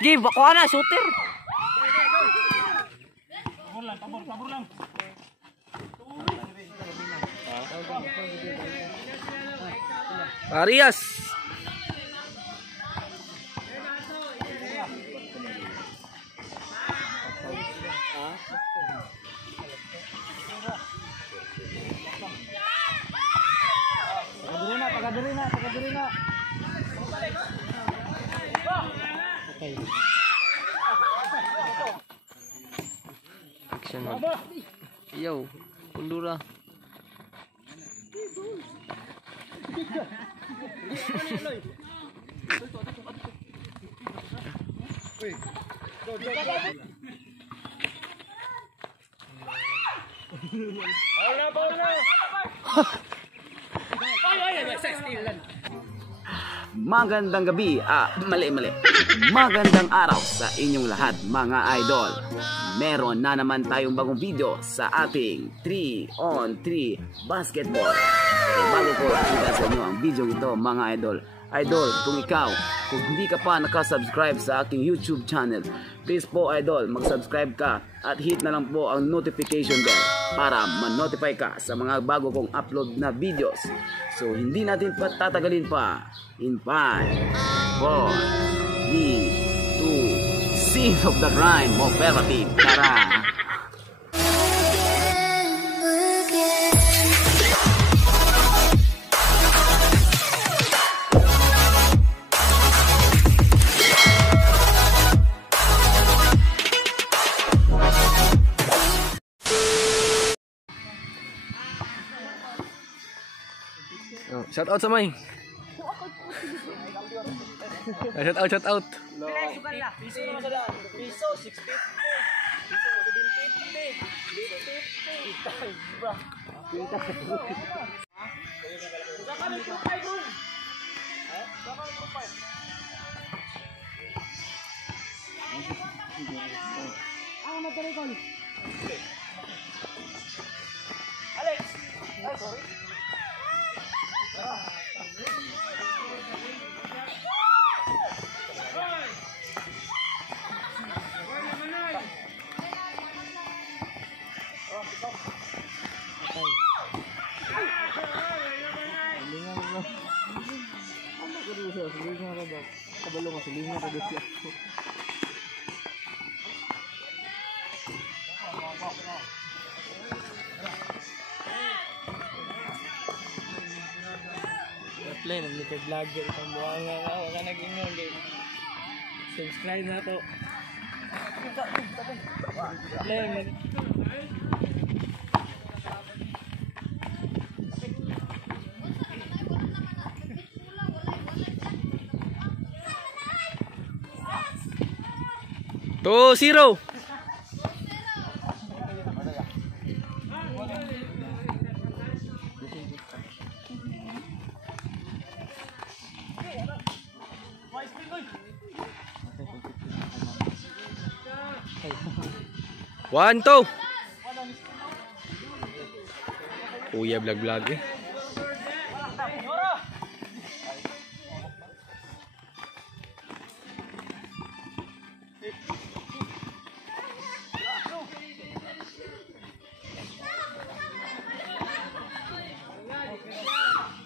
Give, kuha na, shooter. Pabor lang. Arias. Tagadiri na. Okay. Action mode. Yo, kundura. Paul na. Magandang gabi, mali. Magandang araw sa inyong lahat mga idol. Meron na naman tayong bagong video sa ating 3-on-3 basketball. So bago ko ipakita sa inyo ang video ito mga idol. Idol, kung hindi ka pa nakasubscribe sa aking YouTube channel, please po idol, mag-subscribe ka at hit na lang po ang notification bell para ma-notify ka sa mga bago kong upload na videos. So hindi natin patatagalin pa. In 5, 4, 3, 2, Scene of the Grind, Operative, tara! Shout out sa may. Shout out. Piso naman sa daan. Piso 650. Piso 750. Alex. Ay, sorry. Play ng little vlogger itong buwan nga ako ka nag-ingol subscribe na to play mag To 0. One, two. Kuya vlog eh.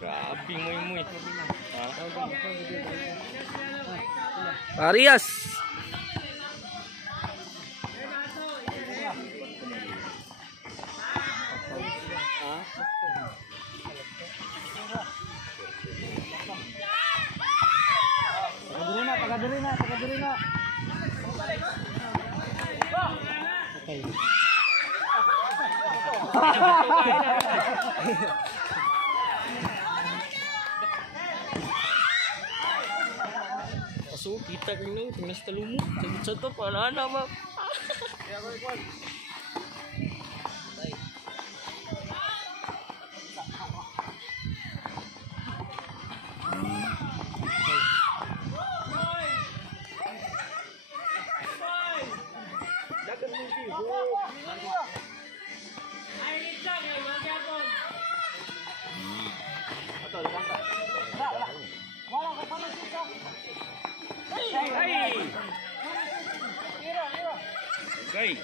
grabe muy Arias. Tagadiri na. Okay. So kita kini tinas telumuk. Contoh para anak mah. Wala ka pa Okay.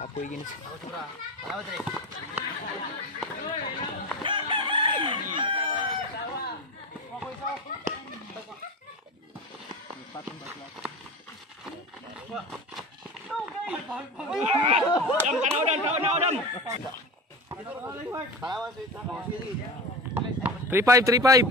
Apoy gini. Dam kana udam. 35.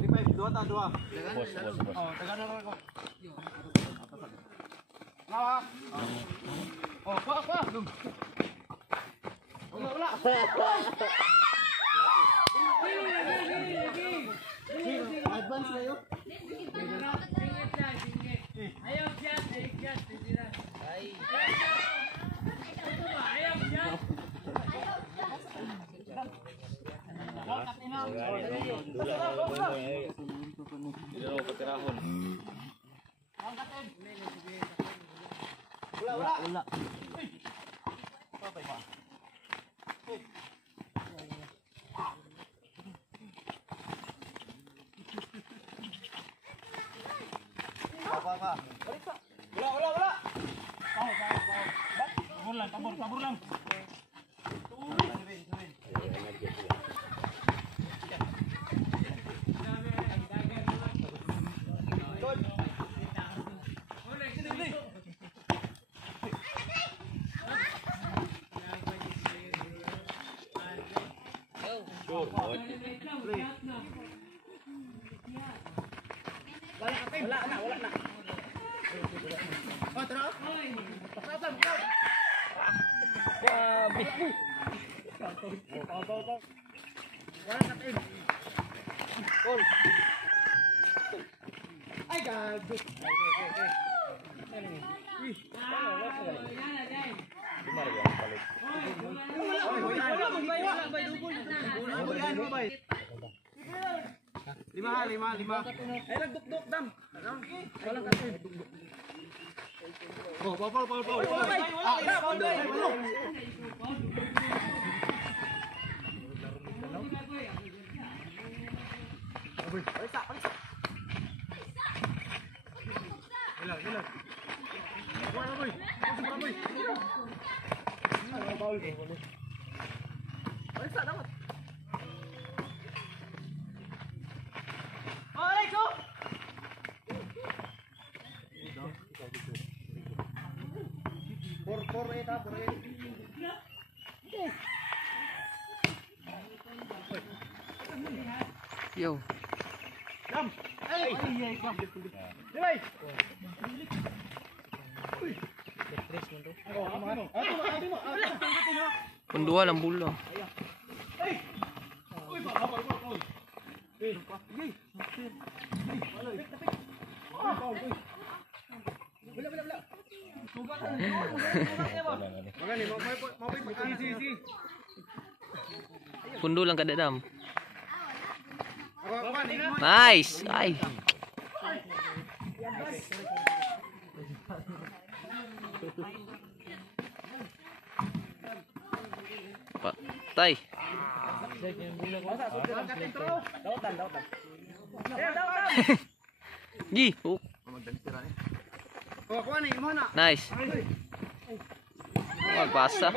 Kabur lang. Wala na. Oh, terus. Ay, gago. Lima. Ay, nagdukduk, dam. Walang kasi. Oh, Paul. Yo. Dam. Ay. Pendua lang bulo. Pundo lang kada dam. Nice. Ay. Patay. Gi. Nice. Magbasa.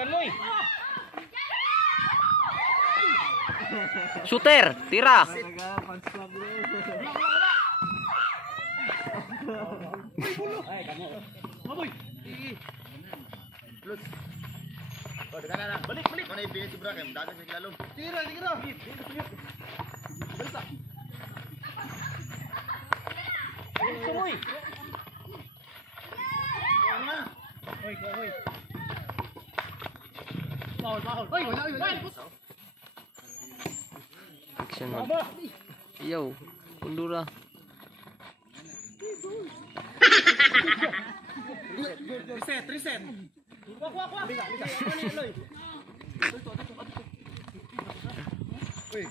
Shooter, tira. Balik. Mana ibigay si Brakem? Dagan sa kilalong. Tira. Balsa. Sumoy. Hoy. Bahol. Hoy, wala. Action man. Yo, pundura. Reset. Wak. Bisa. Uy.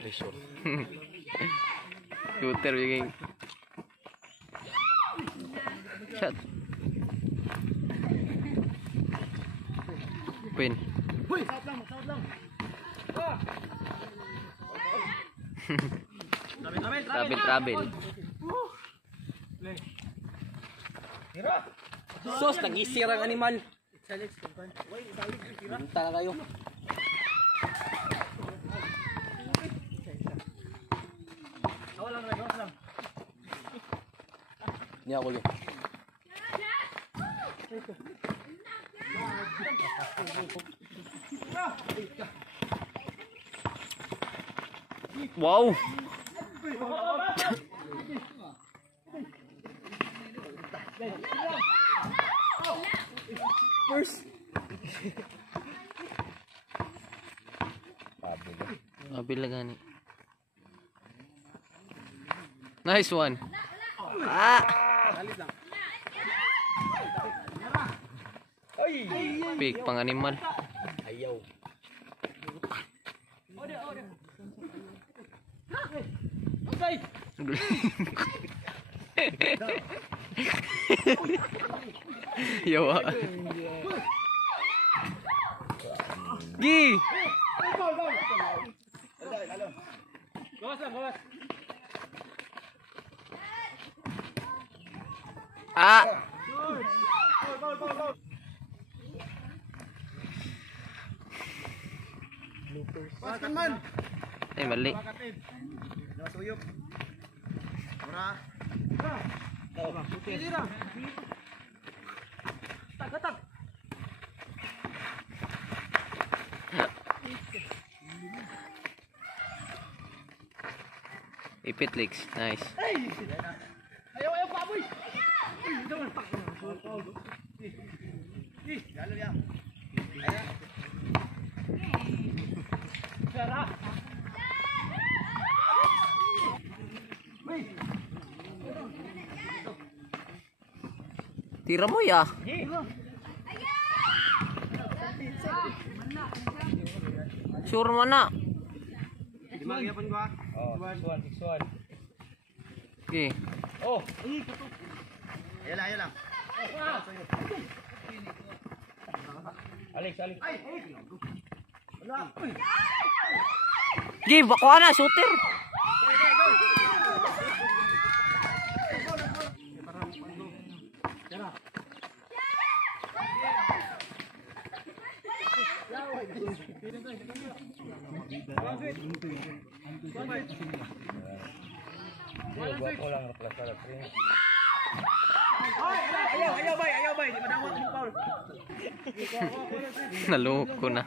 Resort. Shooter yung shot. Pin. Travel. Sos, nag-isir ang animal. Punta na kayo. Hindi ako yun. Wow. First. Abil lang gani. Nice one. Ah. Pick pang animal. Ayaw. Yawa. Gi. Ah. Paskan man. Ay mali. Nasuyok. Ora. Tagatak. Ipit legs. Nice. Ayaw baboy. Galo ya. Sarah. Tira mo ya. Sure mo na. Di magyapon ko ha. Oh, 6-1. Okay. Oh, Ayo lang. Alex. Gi, bako na shooter. Ayaw bay. Di madawat mo Paul. Naloko na.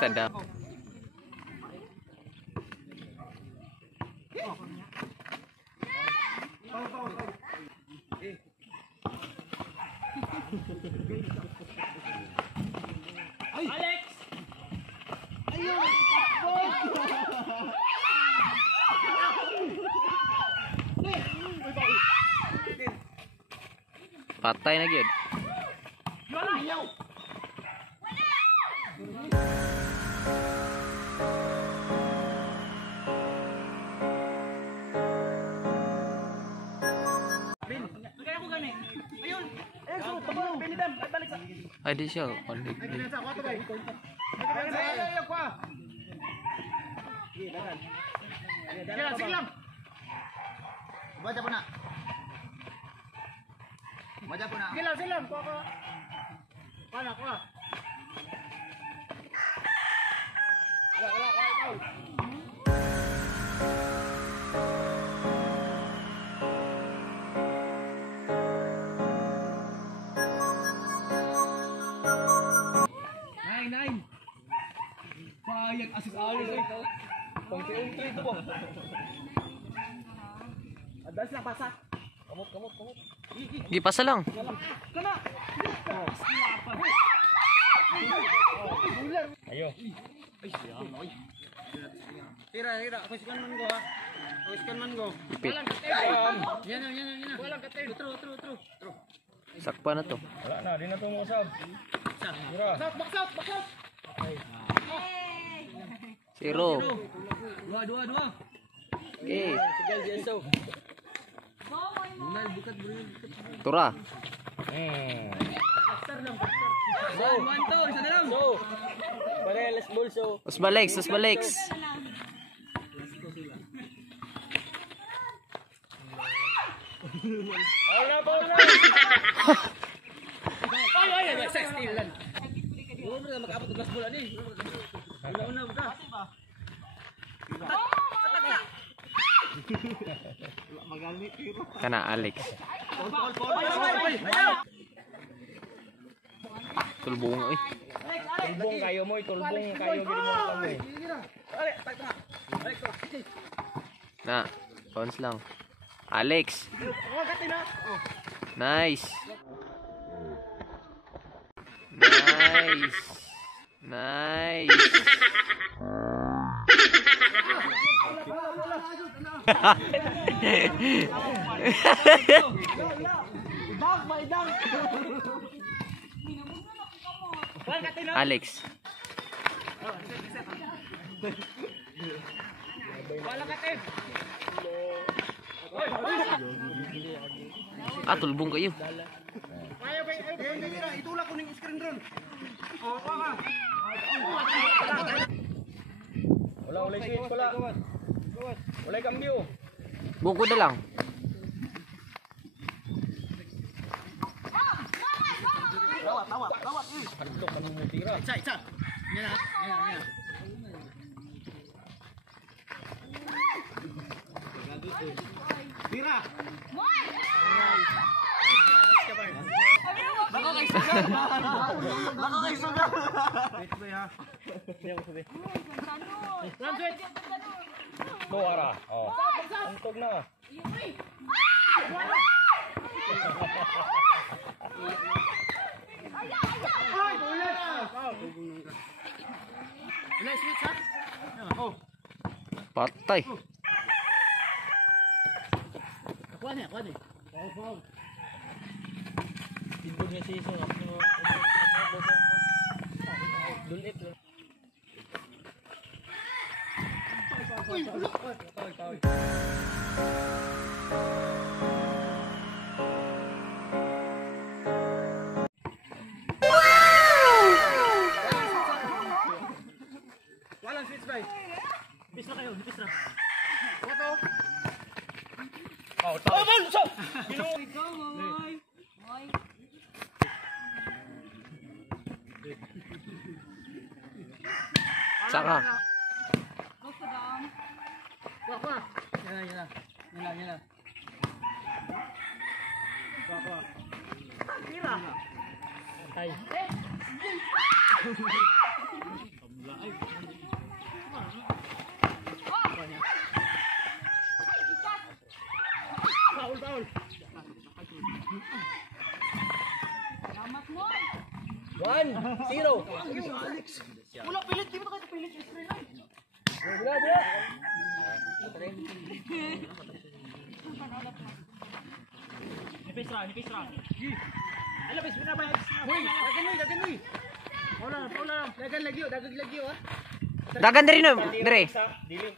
Sadap. Alex. Patay na gyud. Ay di siya. Baca po na. Silang. Kuha. Pana. Wala. Nine. Bayag asis alis ito. pang-3 ito po. Advance lang, pasa. Kamot. Gi pasa lang. Kana! Ayo. Tira. Kuskan man go ha. Kuskan man go. Ipit. Walang katay. Yan. Walang katay. True. Sakpa na to. Wala na, di na ito mo usab. Zero. Dua. Okay. Sige, Jeso. Tura. One, two, isa na lang. So, parelas bulso. Us baliks. Paul na. Ay, nagsa-steal lang. Uno na mag-abot ng bola ni. Una buta. Kana Alex. Tulbong oy. Tulbong kayo mo, tulbong kayo gini mo kami. Na, bounce lang. Alex. Nice. Nice. Alex. Tulbong kayo. Itulak ko ning screen ron. Wala switch pala. Wala kambyo. Buko na lang. Hadlok kami mo tira. Isa. Yan na. Tira. Bako kay sugar. Tuara. Oh. Antog na. Patay. Kuan ni. Dito niya si Iso. Dulit. Walang switch bay. Pis na kayo. Oh, bol! So! Saka. Kuha. Yan na. Kuha. Tira. Ay. Paul. 1-0. Wala pilit, di mo kayo pilit screen ay. Wala. Nipis ra. Ala bis na ba? Hoy, dagan mo. Wala. Dagan lagyo ha. Dagan diri no, dire. Dili.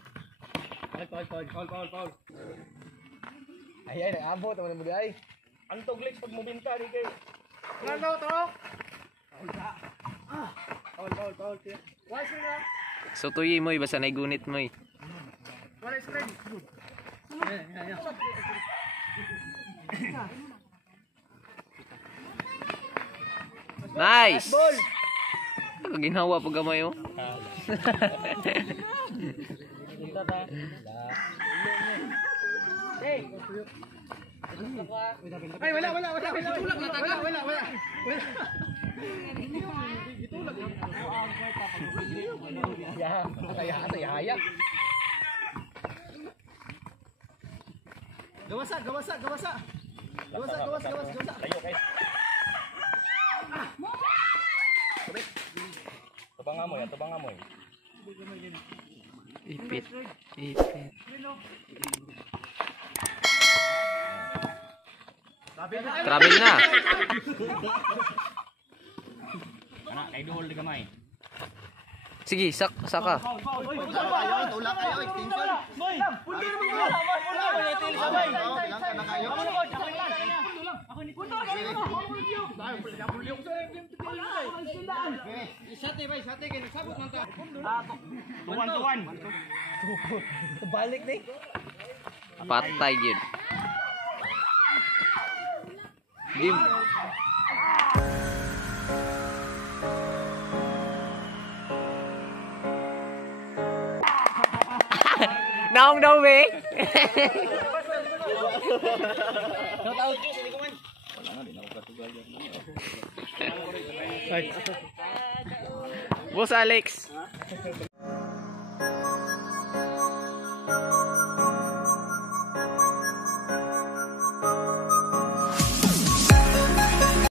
Paul. Ay, nag-abot naman mo di ay. Antog legs pag mobinta di kay. Paul. Wala screen. So tuyi mo basta naigunit mo. Wala screen. Yan. Nice. Ako ginawa pag gamay oh. Ay, wala. Itulak na taga. Wala. Yaya. Gawasa. Tayo kay. Tabang amoy. Ipit. Travel na. Ana, kay duol di gamay. Sige, saka. Tulak kayo, extension. Boy, punto na mo. Punto na mo itil sabay. Bilang ka na kayo. Ako ni punto. Tuwan. Balik ni. Patay yun. Game. Naong daw, be. Boss Alex.